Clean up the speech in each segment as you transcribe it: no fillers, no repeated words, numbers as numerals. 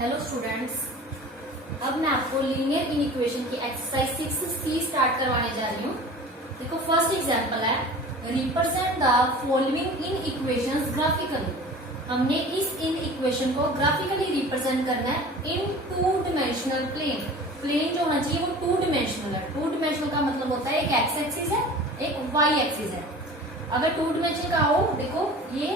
Hello students, अब मैं आपको लीनियर इनइक्वेशन की एक्सरसाइज 6C स्टार्ट करवाने जा रही हूँ। देखो फर्स्ट एग्जांपल है, represent the following in equations graphically. हमने इस इन इक्वेशन को ग्राफिकली रिप्रेजेंट करना है in two dimensional plane. Plane जो होना चाहिए वो टू डिमेंशनल है। टू डिमेंशनल का मतलब होता है एक एक्स एक्सिस है, एक वाई एक्सिस है। अगर टू डिमेंशनल का हो, देखो ये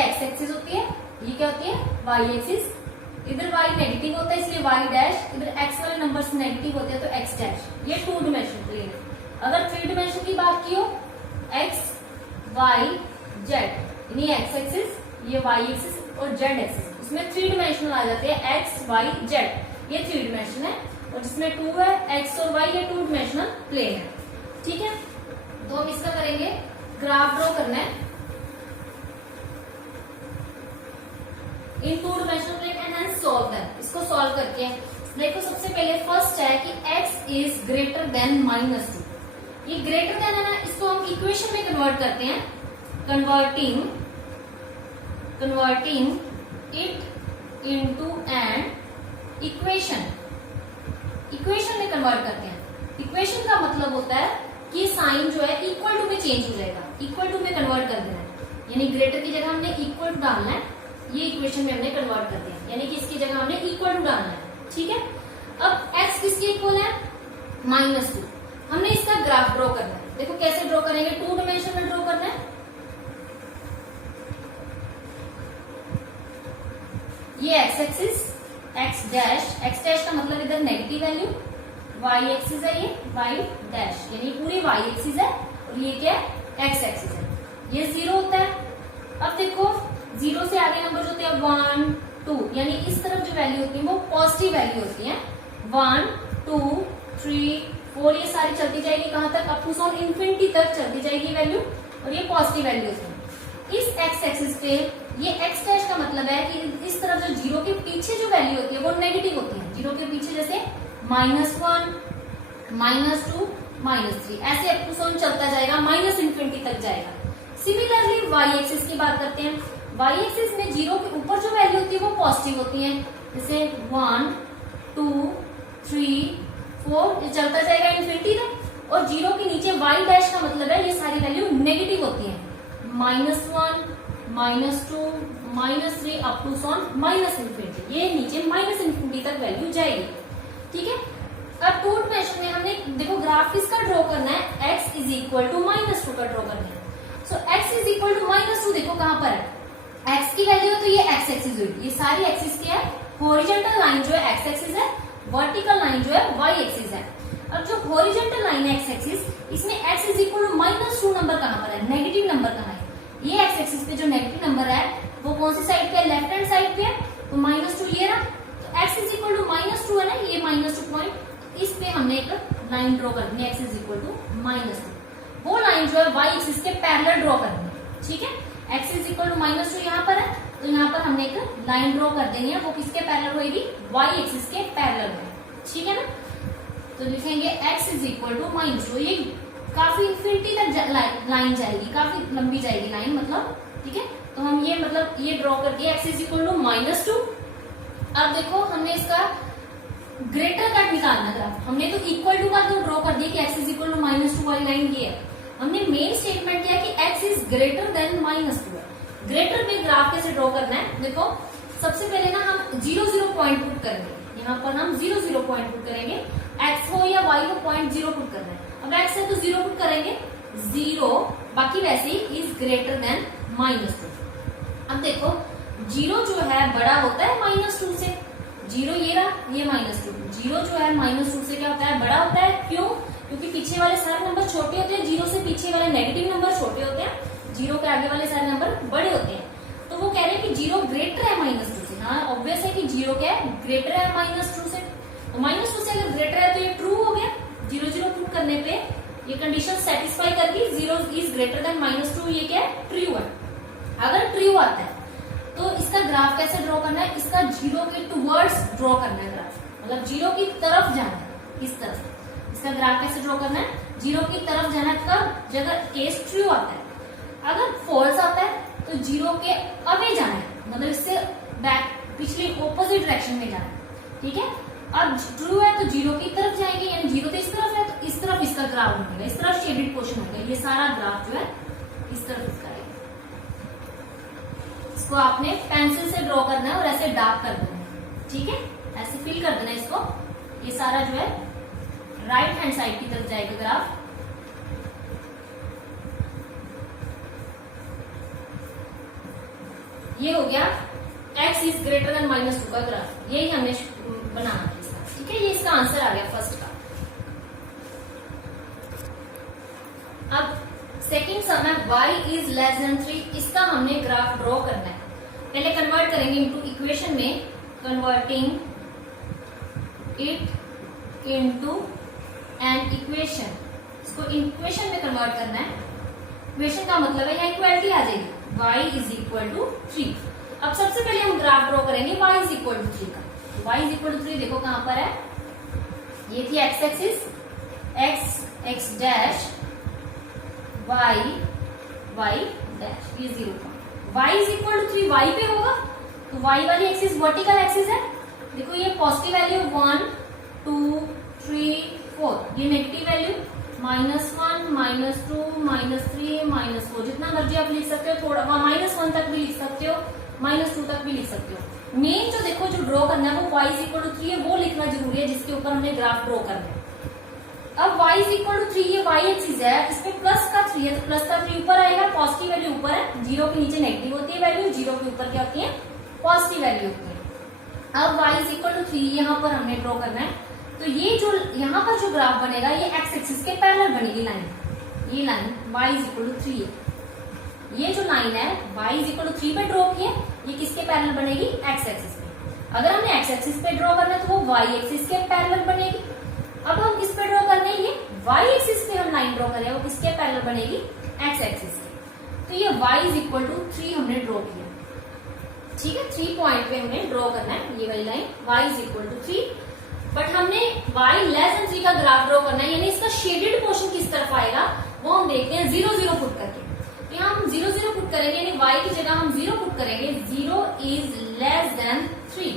एक्स एक्सिस होती है, ये क्या होती है वाई एक्सिस। इधर y नेगेटिव होता है इसलिए y डैश, इधर x वाले नंबर्स नेगेटिव होते हैं तो x डैश। ये टू डिमेंशनल प्लेन है। अगर थ्री डिमेंशनल की बात की हो, x y z, यानी x एक्सिस, ये y एक्सिस और z एक्सिस, इसमें थ्री डिमेंशनल आ जाते हैं x y z। ये थ्री डिमेंशनल है और जिसमें टू है x और y, ये टू डिमेंशनल प्लेन है। ठीक है, तो हम इसका करेंगे, ग्राफ ड्रॉ करना है in two dimensional plane and hence solve them. इसको सॉल्व करके देखो, सबसे पहले फर्स्ट है कि x इज ग्रेटर देन -2। ये ग्रेटर देन है ना, इसको हम इक्वेशन में कन्वर्ट करते हैं, converting it into an equation. Equation में कन्वर्ट करते हैं। इक्वेशन का मतलब होता है कि साइन जो है इक्वल टू में चेंज हो जाएगा, इक्वल टू में कन्वर्ट कर देना है। यानी ग्रेटर की जगह हमने इक्वल टू डालना है, ये इक्वेशन में हमने कन्वर्ट कर दिया, यानी कि इसकी जगह हमने इक्वल टू डालना है। ठीक है, अब x किसके इक्वल है, -2। हमने इसका ग्राफ ड्रॉ करना है। देखो कैसे ड्रॉ करेंगे, टू डिमेंशन में ड्रॉ करना है। ये x एक्सिस, x डैश का मतलब इधर नेगेटिव वैल्यू, y एक्सिस है, ये y डैश, यानी पूरी y एक्सिस है और ये क्या है x एक्सिस है। ये 0 होता है। अब देखो 0 से आगे नंबर जो होते हैं 1 2, यानी इस तरफ जो वैल्यू होती है वो पॉजिटिव वैल्यू होती है। 1 2 3 4 ये सारी चलती जाएगी कहां तक, अप टू सॉन इन्फिनिटी तक चलती जाएगी वैल्यू, और ये पॉजिटिव वैल्यू होती है। इस x एक्सिस पे ये x डैश का मतलब है कि इस तरफ जो 0 के पीछे जो वैल्यू होती है वो नेगेटिव होती है। 0 के पीछे जैसे -1 -2 -3 ऐसे अप टू सॉन चलता जाएगा, माइनस इन्फिनिटी तक जाएगा। सिमिलरली y एक्सिस की बात करते हैं। y एक्सिस में 0 के ऊपर जो वैल्यू होती है वो पॉजिटिव होती है, जैसे 1 2 3 4 ये चलता जाएगा इन्फिनिटी तक। और 0 के नीचे y डैश का मतलब है ये सारी वैल्यू नेगेटिव होती है, -1 -2 -3 अप टू सॉन माइनस इन्फिनिटी, ये नीचे माइनस इन्फिनिटी तक वैल्यू जाएगी। ठीक है, अब टू डिमेंशन में हमने देखो ग्राफ किसका ड्रॉ करना है, x इज इक्वल टू -2 का ड्रॉ करना है। सो x इज इक्वल टू -2 देखो कहां पर है, x की वैल्यू है तो ये x एक्सिस हुई। ये सारी एक्सिस क्या है, हॉरिजॉन्टल लाइन जो है x एक्सिस है, वर्टिकल लाइन जो है y एक्सिस है। अब जो हॉरिजॉन्टल लाइन है x एक्सिस, इसमें x is equal to -2 number कहां पर है, नेगेटिव नंबर कहां है। ये x एक्सिस पे जो नेगेटिव नंबर है वो कौन सी साइड पे है, लेफ्ट हैंड साइड पे है, तो -2 ये रहा। तो x इज इक्वल टू -2 है ना, ये -2 पॉइंट, इस पे हमने एक लाइन ड्रॉ करनी है, x इज इक्वल टू -2। वो लाइन जो है y एक्सिस के पैरेलल ड्रॉ करनी है। ठीक है, x इज इक्वल टू -2 यहाँ पर है, तो यहाँ पर हमने एक लाइन ड्रॉ कर देनी है, वो किसके पैरेलल होगी, y एक्सिस के पैरेलल है। ठीक है ना, तो लिखेंगे x इज इक्वल टू -2। ये काफी इन्फिनिटी तक लाइन जाएगी, काफी लंबी जाएगी लाइन मतलब। ठीक है, तो हम ये मतलब ये ड्रॉ कर दिया, x इज इक्वल टू -2। अब देखो हमने इसका ग्रेटर कट निकालना था। हमने तो इक्वल टू का तो ड्रॉ कर दिया कि x इज इक्वल टू -2 वाली लाइन ये है। हमने मेन स्टेटमेंट किया कि x इज ग्रेटर देन -2 है। ग्रेटर में ग्राफ कैसे ड्रॉ करना है, देखो सबसे पहले ना हम 0 0 पॉइंट पुट करेंगे। यहाँ पर हम 0 0 पॉइंट पुट करेंगे, x हो या y हो पॉइंट 0 पुट करना है। अब x है तो 0 पुट करेंगे, 0 बाकी वैसे ही इज ग्रेटर देन -2। अब देखो 0 जो है बड़ा होता है -2 से, 0 ये रहा, ये -2। 0 जो है -2 से क्या होता है, बड़ा होता है। क्यों, क्योंकि पीछे वाले सारे नंबर छोटे होते हैं, 0 से पीछे वाले नेगेटिव नंबर छोटे होते हैं, 0 के आगे वाले सारे नंबर बड़े होते हैं। तो वो कह रहे हैं कि 0 ग्रेटर है -2 से। हाँ ऑब्वियस है कि 0 क्या है, ग्रेटर है -2 से। तो -2 से अगर ग्रेटर है तो ये ट्रू हो गया। 0 0 पुट करने पे ये कंडीशन सेटिस्फाई करके 0 इज ग्रेटर देन -2, ये क्या है, ट्रू है। अगर ट्रू आता है तो इसका ग्राफ कैसे ड्रॉ करना है, इसका 0 के टुवर्ड्स ड्रॉ करना है ग्राफ, मतलब 0 की तरफ जाना है, इस तरफ। इसका ग्राफ कैसे ड्रॉ करना है, 0 की तरफ जाना है कब, जब केस ट्रू आता है। अगर फॉल्स आता है तो 0 के अवे जाना है, मतलब इससे बैक पिछली ऑपोजिट डायरेक्शन में जाना है। ठीक है, अब ट्रू है तो 0 की तरफ जाएंगे, यानी 0 तो इस तरफ है तो इस तरफ इसका ग्राफ बनेगा, इस तरफ शेडेड पोर्शन होगा, ये सारा ग्राफ जो है इस तरफ इसका है। इसको आपने पेंसिल से ड्रॉ करना है और ऐसे डार्क कर देना है। ठीक है, ऐसे फिल कर देना है इसको, ये सारा जो है राइट हैंड साइड की तरफ जाएगा ग्राफ। ये हो गया x इज ग्रेटर देन -2 का ग्राफ, यही हमने बनाना था इसका। ठीक है, ये इसका आंसर आ गया फर्स्ट का। अब सेकंड सम है y इज लेस देन 3, इसका हमने ग्राफ ड्रॉ करना है। पहले कन्वर्ट करेंगे इनटू इक्वेशन में, converting it into an equation, इसको इक्वेशन में कन्वर्ट करना है। इक्वेशन का मतलब है यहाँ इक्वालिटी आ जाएगी, y इज इक्वल टू 3। अब सबसे पहले हम ग्राफ ड्रॉ करेंगे y इज इक्वल टू 3 का। y इज इक्वल टू 3 देखो कहां पर है, ये थी x axis, x dash y dash, ये 0 y is equal to 3 y पे होगा, तो y वाली एक्सिस वर्टिकल एक्सिस है। देखो ये पॉजिटिव वैल्यू 1 2 3 4, ये नेगेटिव वैल्यू -1 -2 -3 -4, जितना मर्जी आप लिख सकते हो, थोड़ा -1 तक भी लिख सकते हो, -2 तक भी लिख सकते हो। मेन जो देखो जो ड्रॉ करना है वो y इज इक्वल टू 3 है, वो लिखना जरूरी है जिसके ऊपर हमने ग्राफ ड्रॉ करना है। अब y इज इक्वल टू 3, ये y एक्सिस है, इसमें प्लस का 3 है तो प्लस का 3 ऊपर आएगा, पॉजिटिव वैल्यू ऊपर है, 0 के नीचे नेगेटिव होती है वैल्यू, 0 के ऊपर क्या होती है पॉजिटिव वैल्यू होती है। अब y इज इक्वल टू 3 यहाँ पर हमने ड्रॉ करना है, तो ये जो यहाँ पर जो ग्राफ बनेगा ये x एक्सिस के पैरेलल बनेगी लाइन, ये line y is equal to 3 है। ये जो लाइन है y इज इक्वल टू 3 पे ड्रॉ की है, ये किसके पैरेलल बनेगी x एक्सिस पे। अगर हमने x एक्सिस पे ड्रॉ करना है तो वो y एक्सिस के पैरेलल बनेगी। अब हम किस पे ड्रॉ करने हैं, ये y एक्सिस पे हम लाइन ड्रॉ कर रहे हैं, वो किसके पैरेलल बनेगी x एक्सिस के। तो ये y इज इक्वल टू 3 हमने ड्रॉ किया। ठीक है, 3 पॉइंट पे हमने ड्रॉ करना है ये वाली line, y is equal to 3, but हमने y लेस देन 3 का ग्राफ ड्रॉ करना है, यानी इसका शेडेड पोर्शन किस तरफ आएगा वो हम देखते हैं 0 0 पुट करके। तो यहाँ हम 0 0 पुट करेंगे, यानी y की जगह हम 0 पुट करेंगे, 0 इज लेस देन 3।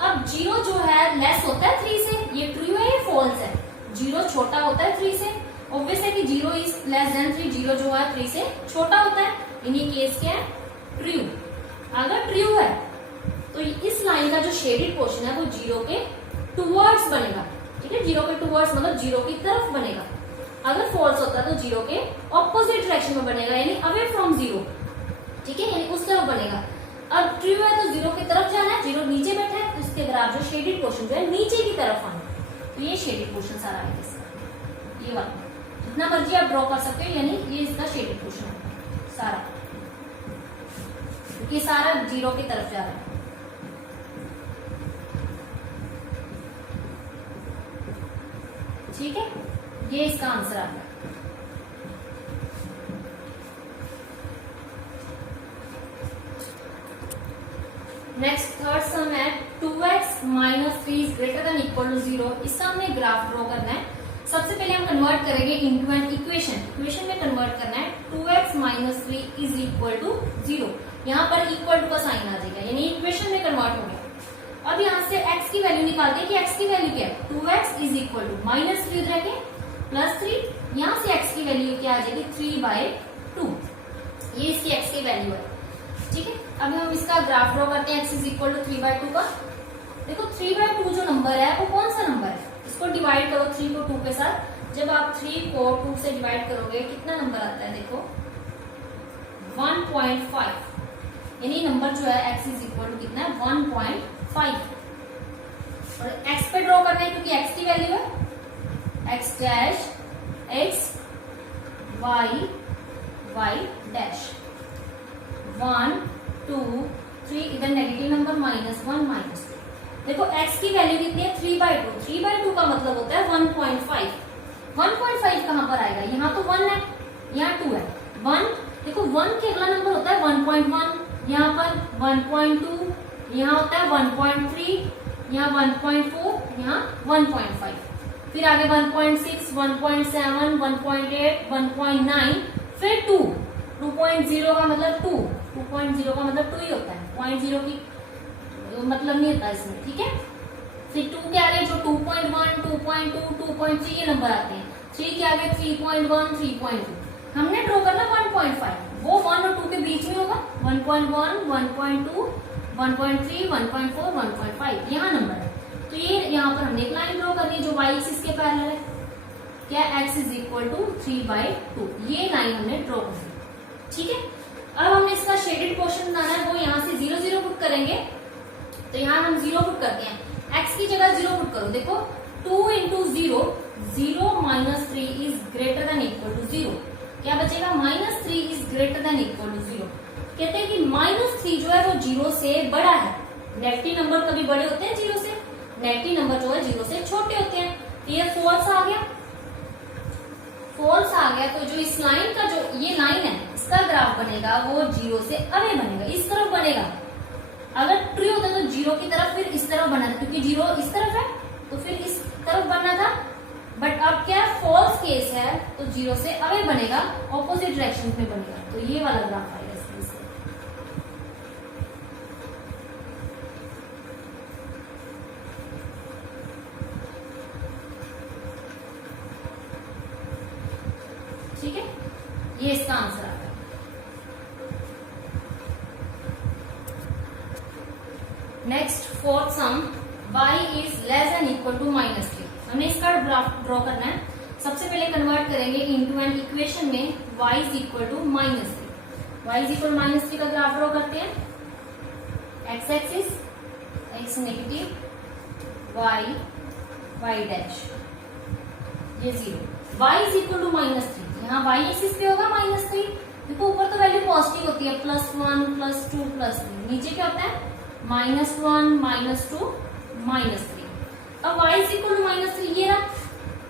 अब 0 जो है लेस होता है 3 से, ये ट्रू है ये फॉल्स है, 0 छोटा होता है 3 से, ऑब्वियस है कि 0 इज लेस देन 3, 0 जो है 3 से छोटा होता है, यानी केस क्या है ट्रू। अगर ट्रू है तो इस लाइन का जो शेडेड पोर्शन है वो 0 के टूवर्ड्स बनेगा। ठीक है, 0 के टूवर्ड्स मतलब 0 की तरफ बनेगा। अगर फॉल्स होता है तो 0 के ऑपोजिट डायरेक्शन में बनेगा, यानी अवे फ्रॉम 0। ठीक है, यानी उस तरफ बनेगा। अब ट्रू है तो 0 की तरफ जाना है, 0 नीचे बैठा है तो इसके ग्राफ जो शेडेड पोर्शन जो है नीचे की तरफ आना, तो ये शेडेड पोर्शन सारा है इसका, ये वाला जितना मर्जी आप ड्रॉ कर सकते हो, यानी ये इसका शेडेड पोर्शन है सारा, क्योंकि सारा 0 की तरफ जा रहा है। ठीक है, ये इसका आंसर आ गया। नेक्स्ट थर्ड सम है 2x - 3 is greater than equal to 0, इसका हमने ग्राफ ड्रॉ करना है। सबसे पहले हम कन्वर्ट करेंगे इनटू एन इक्वेशन, इक्वेशन में कन्वर्ट करना है। 2x - 3 इज इक्वल टू 0, यहाँ पर इक्वल टू का साइन आ जाएगा, यानी इक्वेशन में कन्वर्ट हो गया। अब यहाँ से x की वैल्यू निकालते हैं कि x की वैल्यू क्या है, 2x इज इक्वल टू -3 इधर के +3, यहाँ से x की वैल्यू क्या आ जाएगी 3/2, ये इसकी x की वैल्यू है। ठीक है, अब हम इसका ग्राफ ड्रॉ करते हैं, x इज इक्वल टू 3/2 का। देखो 3/2 जो नंबर है वो कौन सा नंबर है, इसको डिवाइड करो 3 को 2 के साथ। जब आप 3 को 2 से डिवाइड करोगे कितना नंबर आता है, देखो 1.5, यानी नंबर जो है x इज इक्वल टू कितना है 1.5। और x पे ड्रॉ करना है क्योंकि x की वैल्यू है x dash x y dash 1 2 3, इधर नेगेटिव नंबर -1 -2। देखो x की वैल्यू कितनी है 3/2, 3/2 का मतलब होता है 1.5। 1.5 कहां पर आएगा, यहाँ तो 1 है, यहाँ 2 है। 1 देखो 1 के अगला नंबर होता है 1.1, यहाँ पर 1.2, यहाँ होता है 1.3, यहाँ 1.4, यहाँ 1.5, फिर आगे 1.6, 1.7, 1.8, 1.9, फिर 2, 2.0 का मतलब 2, 2.0 का मतलब 2 ही होता है। 0.0 की मतलब नहीं होता इसमें, ठीक है। फिर 2 के आगे जो 2.1, 2.2, 2.3 ये नंबर आते हैं। 3 के आगे 3.1, 3.2। हमने ड्रॉ करना 1.5, वो 1 और 2 के बीच में होगा। 1.1, 1.2, 1.3, 1.4, 1.5 यहाँ नंबर है। तो ये यहाँ पर हमने एक लाइन ड्रॉ करनी है जो y एक्सिस के पैरेलल है। क्या x इज इक्वल टू 3/2, ये लाइन हमने ड्रॉ करनी है, ठीक है। अब हमने इसका शेडेड पोर्शन बनाना है, वो यहाँ से 0 0 पुट करेंगे। तो यहाँ हम 0 पुट करते हैं, x की जगह 0 पुट करो। देखो 2 into 0, 0 minus 3 is greater than equal to 0। क्या बचेगा? -3 is greater than equal to 0। कहते हैं कि -3 जो है वो 0 से बड़ा है। नेगेटिव नंबर कभी बड़े होते हैं 0 से, नेगेटिव नंबर जो है 0 से छोटे होते हैं। तो ये फॉल्स आ गया, फॉल्स आ गया। तो जो इस लाइन का जो ये लाइन है इसका ग्राफ बनेगा वो 0 से अवे बनेगा, इस तरफ बनेगा। अगर ट्रू होता तो 0 की तरफ फिर इस तरफ बना था, क्योंकि 0 इस तरफ है तो फिर इस तरफ बनना था। बट अब क्या फॉल्स केस है तो 0 से अवे बनेगा, ऑपोजिट डायरेक्शन में बनेगा। तो ये वाला ग्राफ आएगा इसमें से। ठीक है, ये इसका आंसर आता है। Next fourth sum, y is less than equal to -3। हमने इसका ग्राफ ड्रॉ करना है। सबसे पहले कन्वर्ट करेंगे इनटू एन इक्वेशन में y is equal to -3। y is equal -3 का ग्राफ ड्रॉ करते हैं। x axis x negative, y dash, ये 0। y इज इक्वल टू -3, यहाँ y एक्सिस पे होगा -3। देखो ऊपर तो वैल्यू पॉजिटिव होती है, +1, +2, +3। नीचे क्या होता है? -1, -2, -3। अब y इज इक्वल टू -3 ये रहा,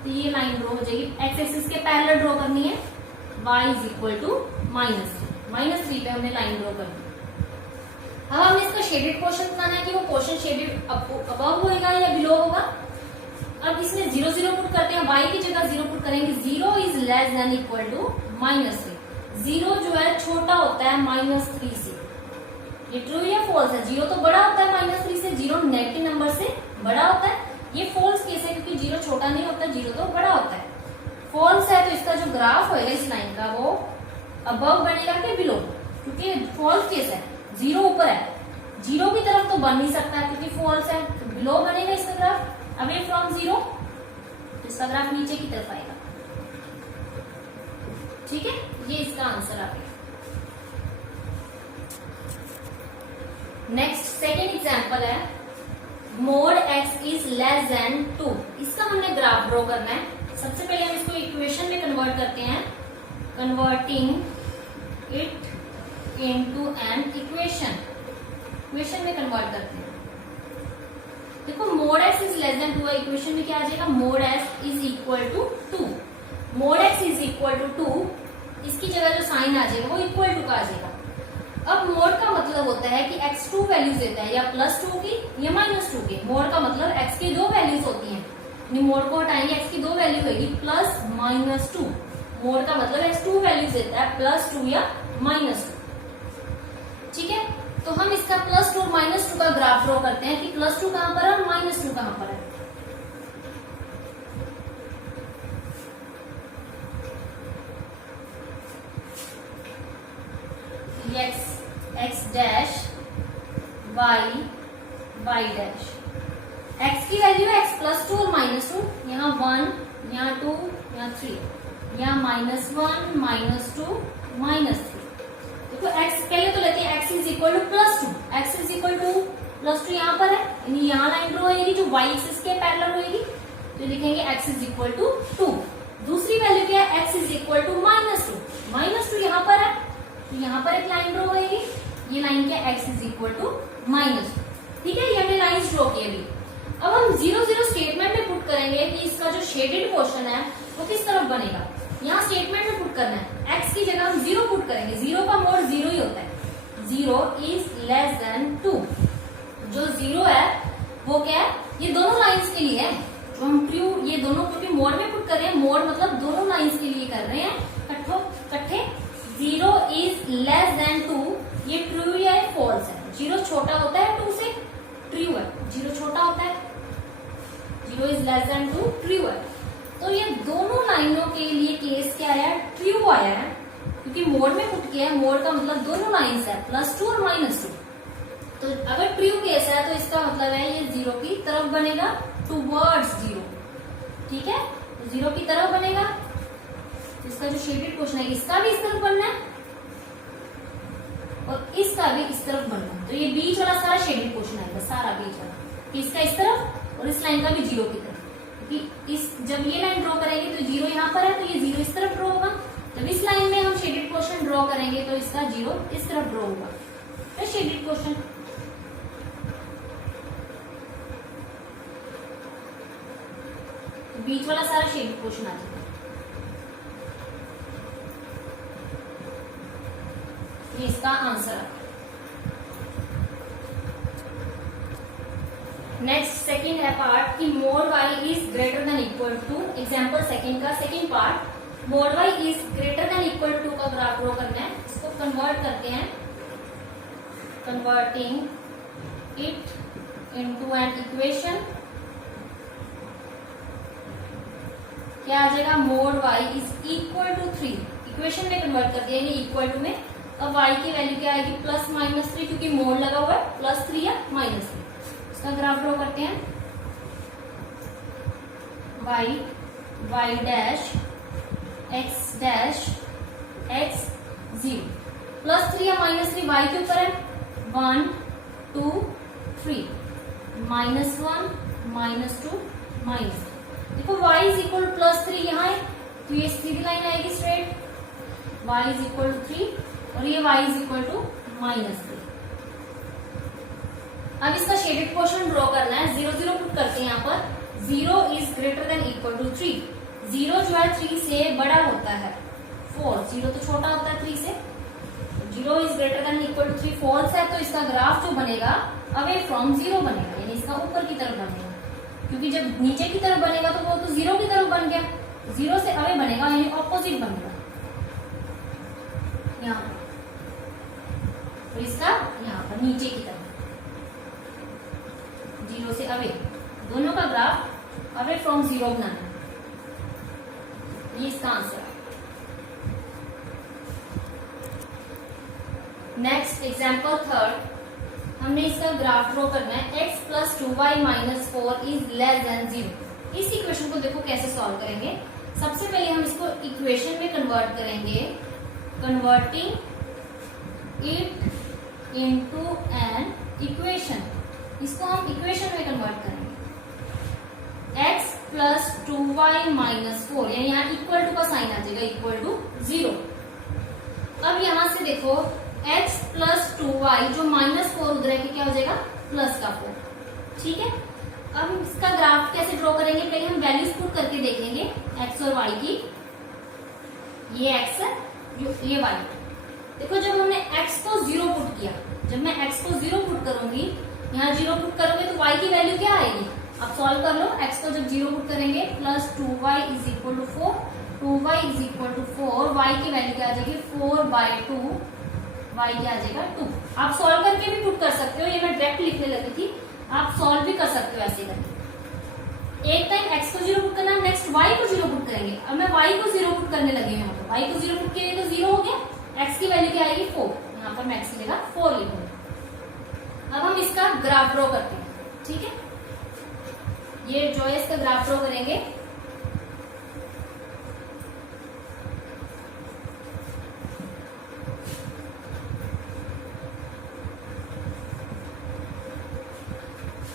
तो ये लाइन ड्रॉ हो जाएगी। x एक्सिस के पैरेलल ड्रॉ करनी है। y इज इक्वल टू -3 पे हमने लाइन ड्रॉ करनी है। अब हमने इसका शेडेड पोर्शन बनाना है कि वो पोर्शन शेडेड अबव होगा या बिलो होगा। अब इसमें 0 0 पुट करते हैं, y की जगह 0 पुट करेंगे। 0 is less than equal to -3। 0 जो है छोटा होता है -3 से। ये ट्रू या फॉल्स है? 0 तो बड़ा होता है -3 से, 0 नेगेटिव नंबर से बड़ा होता है। ये फॉल्स केस है क्योंकि 0 छोटा नहीं होता, 0 तो बड़ा होता है। फॉल्स है तो इसका जो ग्राफ होगा इस लाइन का वो अबव बनेगा कि बिलो, क्योंकि फॉल्स केस है। 0 ऊपर है, 0 की तरफ तो बन नहीं सकता क्योंकि फॉल्स है, तो बिलो बनेगा इसका ग्राफ, अवे फ्रॉम 0। इसका ग्राफ नीचे की तरफ आएगा, ठीक है। ये इसका आंसर आ गया। नेक्स्ट सेकेंड एग्जाम्पल है, mode x is less than 2। इसका हमने ग्राफ ड्रॉ करना है। सबसे पहले हम इसको इक्वेशन में कन्वर्ट करते हैं। Converting it into an equation, equation में कन्वर्ट करते हैं। देखो mod x is less than 2 है, इक्वेशन में क्या आ जाएगा? Mod x is equal to 2। Mod x is equal to 2, इसकी जगह जो साइन आ जाएगा वो इक्वल टू का आ जाएगा। अब मोड का मतलब होता है कि x 2 वैल्यूज देता है, या +2 की या -2 की। मोड का मतलब x की 2 वैल्यूज होती हैं। मोड को हटाएंगे, x की 2 वैल्यू होगी +, -2। मोड का मतलब x 2 वैल्यूज देता है, +2 या -2, ठीक है। तो हम इसका +2 और -2 का ग्राफ ड्रॉ करते हैं कि +2 कहां पर है और -2 कहां पर है। x dash, y dash. x की वैल्यू है x +2 और -2, यहाँ 1, यहाँ 2, यहाँ 3, यहाँ -1, -2, -3। देखो x पहले तो लेते हैं, x is equal to +2, x is equal to +2 यहाँ पर है, यानी यहाँ लाइन ड्रॉ होगी जो y एक्सिस के पैरेलल होगी, तो लिखेंगे x इज इक्वल टू 2। दूसरी वैल्यू क्या है? x इज इक्वल टू -2 यहाँ पर है, तो यहाँ पर एक लाइन ड्रॉ होगी। ये लाइन क्या? x इज इक्वल टू -2, ठीक है। ये हमने लाइन ड्रॉ की अभी। अब हम 0 0 स्टेटमेंट में पुट करेंगे कि इसका जो शेडेड पोर्शन है वो किस तरफ बनेगा। यहाँ स्टेटमेंट में पुट करना है, x की जगह हम 0 पुट करेंगे। 0 का मोड 0 ही होता है। 0 इज लेस देन 2, जो 0 है वो क्या है? ये दोनों लाइंस के लिए है। जो हम ट्रू ये दोनों क्योंकि मोड में पुट कर रहे हैं, मोड मतलब दोनों लाइंस के लिए कर रहे हैं इकट्ठे। 0 इज लेस देन 2, ये ट्रू या फॉल्स है। 0 छोटा होता है 2 से, ट्रू है, 0 छोटा होता है, 0 इज लेस देन 2 ट्रू है। तो ये दोनों लाइनों के लिए केस क्या आया, ट्रू आया है, क्योंकि मोड में पुट किया है। मोड का मतलब दोनों लाइन्स है, +2 और -2। तो अगर ट्रू केस है तो इसका मतलब है ये 0 की तरफ बनेगा, टूवर्ड्स 0, ठीक है, तो 0 की तरफ बनेगा। इसका जो शेडेड पोर्शन है इसका भी इस तरफ बनना है और इसका भी इस तरफ बनना है। तो ये बीच वाला सारा शेडेड पोर्शन आएगा, सारा बीच वाला, इसका इस तरफ और इस लाइन का भी 0 की तरफ। क्योंकि इस जब ये लाइन ड्रॉ करेंगे तो 0 यहाँ पर है, तो ये 0 इस तरफ ड्रॉ होगा। जब इस लाइन में हम शेडेड पोर्शन ड्रॉ करेंगे तो इसका 0 इस तरफ ड्रॉ होगा, तो शेडेड पोर्शन। तो बीच वाला सारा शेडेड पोर्शन आ जाएगा। ये इसका आंसर है। नेक्स्ट सेकंड है पार्ट कि mod y is greater than equal to, example second का second part, mod y is greater than equal to का ग्राफ ड्रॉ करना है। इसको कन्वर्ट करते हैं, converting it into an equation. क्या आ जाएगा, mod y is equal to 3, equation में कन्वर्ट कर दिया इक्वल टू में। अब y की वैल्यू क्या आएगी, +-3, क्योंकि मोड लगा हुआ है, +3 या -3। इसका ग्राफ ड्रॉ करते हैं, y dash x dash x 0, +3 या -3 y के ऊपर है, 1 2 3, -1 -2 -3। देखो y इज इक्वल टू +3 यहाँ है, तो ये सीधी लाइन आएगी straight, y is equal to 3 और ये y इज इक्वल टू -3। अब इसका शेडेड पोर्शन ड्रॉ करना है, 0 0 पुट करते हैं यहाँ पर, 0 is greater than equal to 3, 0 जो है 3 से बड़ा होता है, 4, 0 तो छोटा होता है 3 से, 0 is greater than equal to 3 false है, तो इसका ग्राफ जो बनेगा अवे फ्रॉम 0 बनेगा, यानी इसका ऊपर की तरफ बनेगा, क्योंकि जब नीचे की तरफ बनेगा तो वो तो 0 की तरफ बन गया, 0 से अवे बनेगा, यानी ऑपोजिट बनेगा यहाँ पर, तो इसका यहाँ पर नीचे की तरफ 0 से अवे, दोनों का ग्राफ अवे फ्रॉम 0 बनाना है, ये इसका आंसर है। नेक्स्ट एग्जाम्पल थर्ड, हमने इसका ग्राफ ड्रॉ करना है, x + 2y - 4 is less then 0। इस इक्वेशन को देखो कैसे सॉल्व करेंगे। सबसे पहले हम इसको इक्वेशन में कन्वर्ट करेंगे, converting it into an equation. इसको हम इक्वेशन में कन्वर्ट करेंगे, x + 2y - 4, यानी यहाँ इक्वल टू का साइन आ जाएगा, इक्वल टू 0। अब यहां से देखो x + 2y जो -4 उधर है क्या हो जाएगा, +4, ठीक है। अब इसका ग्राफ कैसे ड्रॉ करेंगे, पहले हम वैल्यूज पुट करके देखेंगे x और y की। ये x है, ये y। देखो जब हमने x को 0 पुट किया, जब मैं x को 0 पुट करूंगी, यहाँ 0 पुट करोगे तो y की वैल्यू क्या आएगी, अब सॉल्व कर लो। x को जब 0 पुट करेंगे, +2y = 4, 2y = 4, y की वैल्यू क्या आ जाएगी, 4/2, y क्या आ जाएगा 2। आप सॉल्व करके भी पुट कर सकते हो, ये मैं डायरेक्ट लिखने लगी थी, आप सॉल्व भी कर सकते हो ऐसे करके। एक टाइम x को 0 पुट करना, नेक्स्ट y को 0 पुट करेंगे। अब मैं y को 0 पुट करने लगी हूँ, तो y को 0 पुट किए तो 0 हो गया, x की वैल्यू क्या आएगी 4, यहाँ पर मैं x की जगह 4 लिखूंगी। अब हम इसका ग्राफ ड्रॉ करते हैं, ठीक है। ये जो है इसका ग्राफ ड्रॉ करेंगे,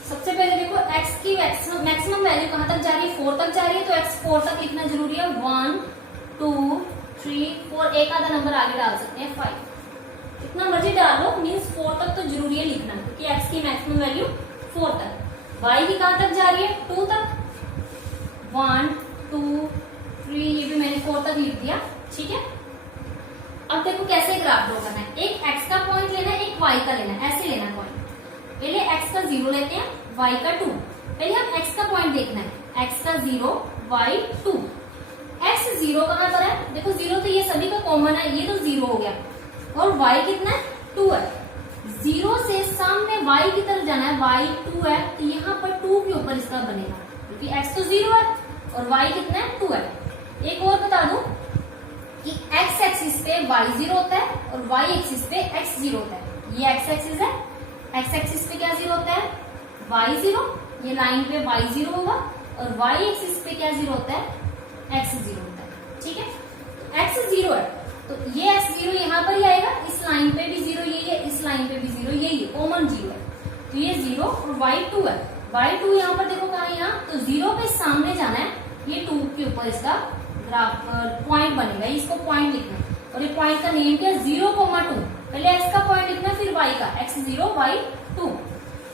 सबसे पहले देखो x की मैक्सिमम वैल्यू कहां तक जा रही है, 4 तक जा रही है, तो x 4 तक लिखना जरूरी है। 1 2 3 4, एक आधा नंबर आगे डाल सकते हैं, 5, इतना मर्जी डाल लो, मीन्स 4 तक तो जरूरी है लिखना, क्योंकि x की मैक्सिमम वैल्यू 4 तक। y की कहां तक जा रही है, 2 तक, 1 2 3, ये भी मैंने 4 तक लिख दिया, ठीक है। अब देखो कैसे ग्राफ ड्रॉ करना है, एक x का पॉइंट लेना है, एक y का लेना है, ऐसे लेना पॉइंट। पहले x का 0 लेते हैं, y का 2। पहले हम x का पॉइंट देखना है, x का 0 y 2। x 0 कहां पर है, देखो 0 तो ये सभी का कॉमन है, ये तो 0 हो गया, और y कितना है 2 है, 0 से सामने y की तरफ जाना है, y 2 है तो यहाँ पर 2 के ऊपर इसका बनेगा क्योंकि x तो 0 है और y कितना है 2 है। एक और बता दूं कि x एक्सिस पे y 0 होता है और y एक्सिस पे x 0 होता है। ये x एक्सिस है, x एक्सिस पे क्या 0 होता है y 0, ये लाइन पे y 0 होगा और y एक्सिस पे क्या 0 होता है x 0 होता है। ठीक है, x 0 है तो ये x 0 यहाँ पर ही आएगा, इस लाइन पे भी 0 यही है, इस लाइन पे भी 0 यही है, कॉमन 0 है तो ये 0 और y 2 है। y 2 यहाँ पर देखो कहाँ है, यहाँ तो 0 पे सामने जाना है, ये 2 के ऊपर इसका ग्राफ पॉइंट बनेगा, इसको पॉइंट लिखना है और ये पॉइंट का नेम क्या है 0,2। पहले x का पॉइंट लिखना है फिर y का, x 0 y 2।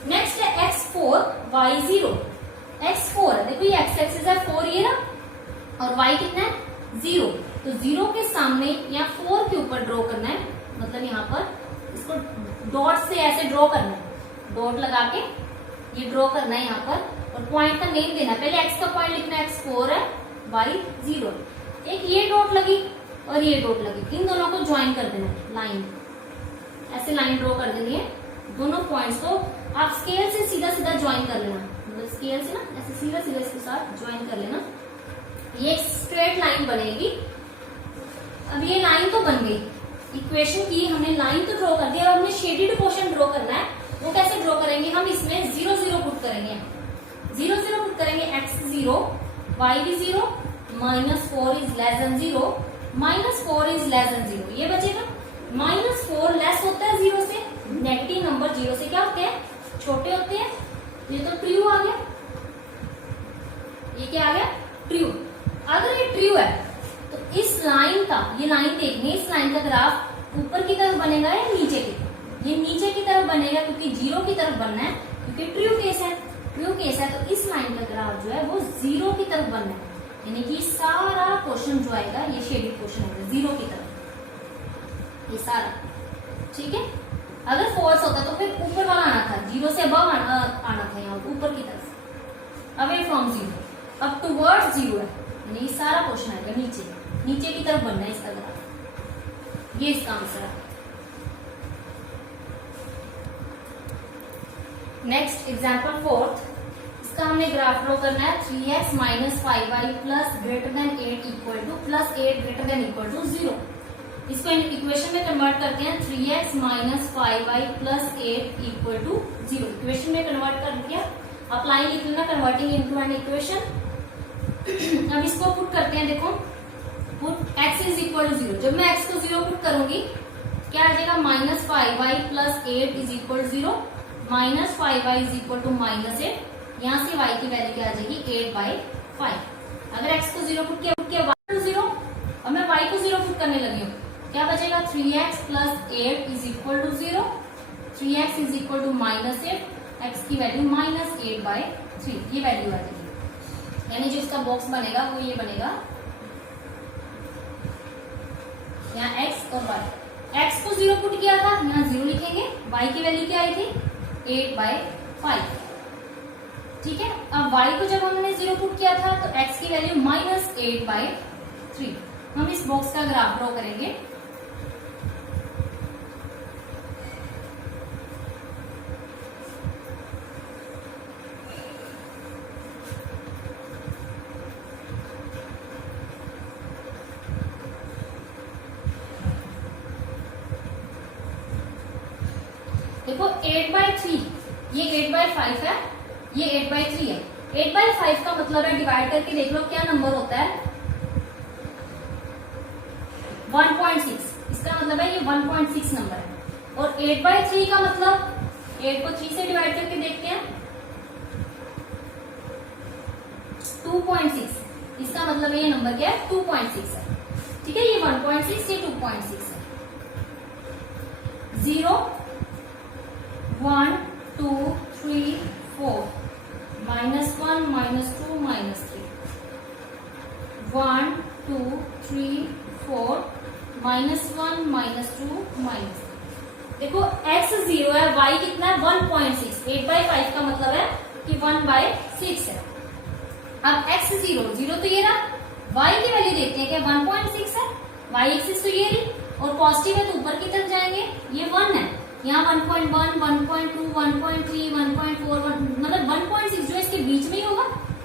नेक्स्ट है x 4 y 0। x 4 है, देखो ये x एक्सिस है 4 ये ना और y कितना है 0, तो 0 के सामने या 4 के ऊपर ड्रॉ करना है, मतलब यहाँ पर इसको डॉट से ऐसे ड्रॉ करना है, डॉट लगा के ये ड्रॉ करना है यहाँ पर और पॉइंट का नेम देना है। पहले x का पॉइंट लिखना है, x 4 है y 0। एक ये डॉट लगी और ये डॉट लगी, इन दोनों को ज्वाइन कर देना है, लाइन ऐसे लाइन ड्रॉ कर देनी है दोनों पॉइंट्स को। आप स्केल से सीधा सीधा ज्वाइन कर लेना, मतलब स्केल से ना ऐसे सीधा सीधा इसके साथ ज्वाइन कर लेना, ये एक स्ट्रेट लाइन बनेगी। अब ये लाइन तो बन गई, इक्वेशन की हमने लाइन तो ड्रॉ कर दी, अब हमें शेडेड पोर्शन ड्रॉ करना है। वो कैसे ड्रॉ करेंगे, हम इसमें 0 0 पुट करेंगे, 0 0 पुट करेंगे, x 0 y भी 0 -4 is less then 0 -4 is less then 0, ये बचेगा। -4 लेस होता है 0 से, नेगेटिव नंबर 0 से क्या होते हैं छोटे होते हैं, ये तो ट्रू आ गया, ये क्या आ गया ट्रू। अगर ये ट्रू है तो इस लाइन का, ये लाइन देखनी, इस लाइन का ग्राफ ऊपर की तरफ बनेगा या नीचे की, ये नीचे की तरफ बनेगा क्योंकि 0 की तरफ बनना है, क्योंकि ट्रू केस है, ट्रू केस है तो इस लाइन का ग्राफ जो है वो 0 की तरफ बनना है, यानी कि सारा क्वेश्चन जो आएगा ये शेडेड क्वेश्चन होगा 0 की तरफ, ये सारा। ठीक है, अगर फॉल्स होता तो फिर ऊपर वाला आना था, 0 से अबव आना था यहाँ ऊपर की तरफ, अवे फ्रॉम 0, अब टुवर्ड्स 0 है, यानी ये सारा क्वेश्चन आएगा नीचे, नीचे की तरफ बनना है इसका ग्राफ, ये इसका आंसर है। नेक्स्ट एग्जाम्पल 4, इसका हमने ग्राफ ड्रॉ करना है 3x - 5y plus greater than 8 equal to plus 8 greater than equal to 0। इसको इक्वेशन में कन्वर्ट करते हैं, 3x - 5y plus 8 equal to 0, equation में कन्वर्ट कर दिया, अप्लाई लिख लेना, कन्वर्टिंग इनटू एन इक्वेशन। अब इसको पुट करते हैं, देखो put x is equal to 0, जब मैं x को 0 पुट करूंगी क्या आ जाएगा -5y plus 8 is equal to 0, -5y is equal to -8, यहाँ से y की वैल्यू क्या आ जाएगी 8/5। अगर x को 0 पुट किया y टू 0, और मैं y को 0 पुट करने लगी हूँ, क्या बचेगा 3x plus 8 is equal to 0, 3x is equal to -8, x की वैल्यू -8/3, ये वैल्यू आ जाएगी, यानी जो इसका बॉक्स बनेगा वो ये बनेगा, यहाँ x और y, x को 0 पुट किया था यहाँ 0 लिखेंगे, y की वैल्यू क्या आई थी 8/5। ठीक है, अब y को जब हमने 0 पुट किया था तो x की वैल्यू -8/3। हम इस बॉक्स का ग्राफ ड्रॉ करेंगे, देखो 8/3, ये 8/5 है, ये 8/3 है, 8/5 का मतलब है, डिवाइड करके देख लो क्या नंबर होता है 1.6, इसका मतलब है ये 1.6 नंबर है, और 8/3 का मतलब 8 को 3 से डिवाइड करके देखते हैं 2.6, इसका मतलब ये नंबर क्या है 2.6 है। ठीक है, ये 1.6 ये 2.6 है। 0 1 2 3 4 -1 -2 -3 1 2 3 4 -1 -2 -3। देखो x 0 है, y कितना है 1.6, 8/5 का मतलब है कि 1/6 है। अब x 0 तो ये रहा, y की वैल्यू देखते हैं क्या 1.6 है, y एक्सिस तो ये रही और पॉजिटिव है तो ऊपर की तरफ जाएंगे, ये 1 है यहाँ 1.1, 1.2, 1.3, 1.4, मतलब 1.6 जो इसके बीच में ही होगा,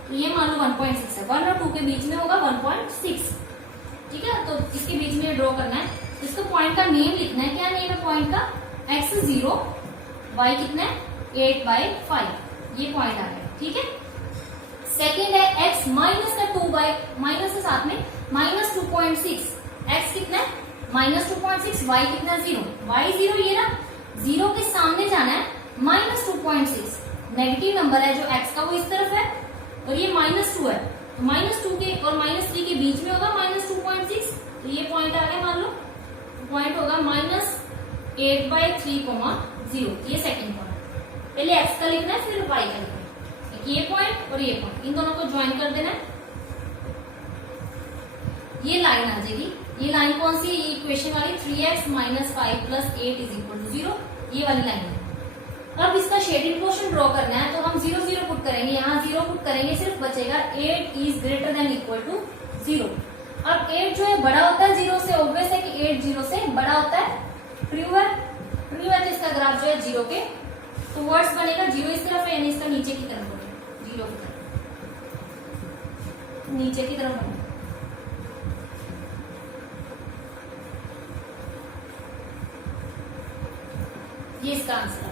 तो ये मान लो 1.6 है, 1 और 2 के बीच में होगा 1.6, ठीक है। तो इसके बीच में ड्रॉ करना है, इसको पॉइंट का नेम लिखना है। क्या नेम है पॉइंट का? x 0, y कितना है 8/5, ये पॉइंट आ गया, ठीक है। सेकेंड है x माइनस का 2 बाई, माइनस के साथ में माइनस 2.6, x कितना है -2.6, y कितना 0, y 0, ये ना 0 के सामने जाना है, -2.6 नेगेटिव नंबर है जो x का, वो इस तरफ है और ये -2 है, तो -2 के और -3 के बीच में होगा -2.6, तो ये पॉइंट आ गया, मान लो पॉइंट होगा -8/3,0, ये सेकंड पॉइंट। पहले x का लिखना है फिर y का लिखना है, ये पॉइंट और ये पॉइंट, इन दोनों को ज्वाइन कर देना है, ये लाइन आ जाएगी। ये लाइन कौन सी? ये इक्वेशन वाली 3x - 5 + 8 = 0, ये वाली लाइन है। अब इसका शेडिंग पोर्शन ड्रॉ करना है, तो हम 0 0 पुट करेंगे, यहाँ 0 पुट करेंगे, सिर्फ बचेगा 8 > 0। अब 8 जो है बड़ा होता है 0 से, ऑब्वियस है कि 8 0 से बड़ा होता है, ट्रू है, ट्रू है, तो इसका ग्राफ जो है 0 के टुवर्ड्स बनेगा, 0 इस तरफ है यानी इसका नीचे की तरफ बनेगा, 0 की तरफ, नीचे की तरफ बनेगा। ये इसका आंसर है।